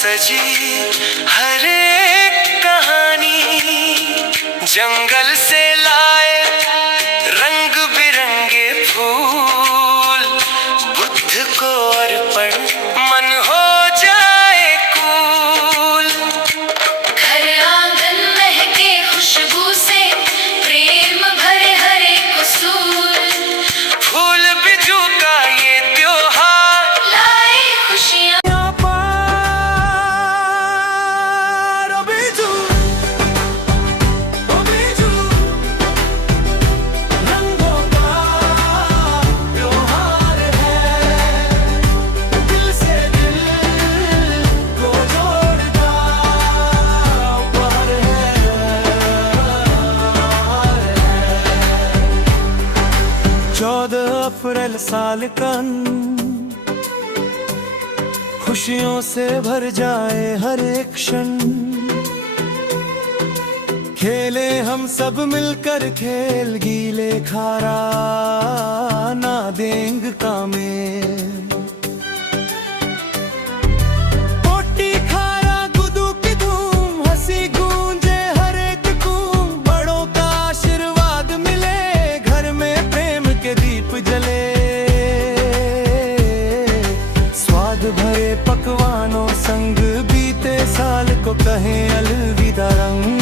सजी हर एक कहानी, जंगल से लाए रंग बिरंगे फूल, बुद्ध को अर्पण मन हो जाए कूल। घर आंगन महके खुशबू से, प्रेम भरे हर एक उसूल, फूल बिजू का ये त्योहार लाए खुशियाँ। अप्रैल साल का खुशियों से भर जाए हर एक क्षण, खेले हम सब मिलकर खेल गीले खारा ना देंग कामे। पोटी खारा गुदू की धूम, हंसी गूंजे हर एक कूम, बड़ों का आशीर्वाद मिले, घर में प्रेम के दीप जले। स्वाद भरे पकवानों संग बीते साल को कहें अलविदा रंग।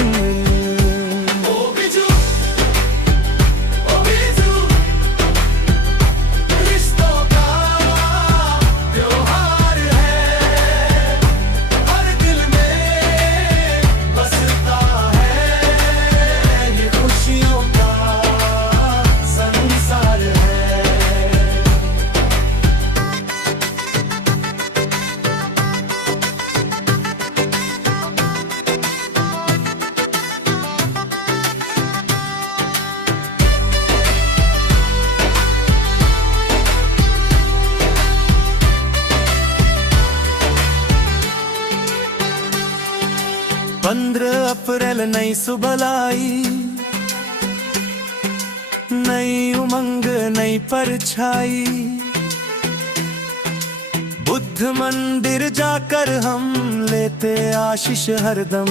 अप्रैल नई सुबह लाई, नई उमंग नई परछाई, बुद्ध मंदिर जाकर हम लेते आशीष हरदम।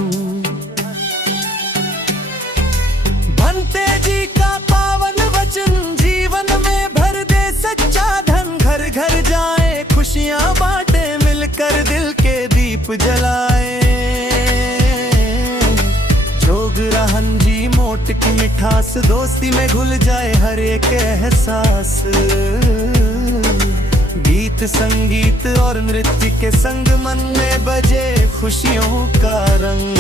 भंते जी का पावन वचन जीवन में भर दे सच्चा धन, घर घर जाए खुशियां बांटे, मिलकर दिल के दीप जलाए। मोट की मिठास दोस्ती में घुल जाए हर एक एहसास, गीत संगीत और नृत्य के संग मन में बजे खुशियों का रंग।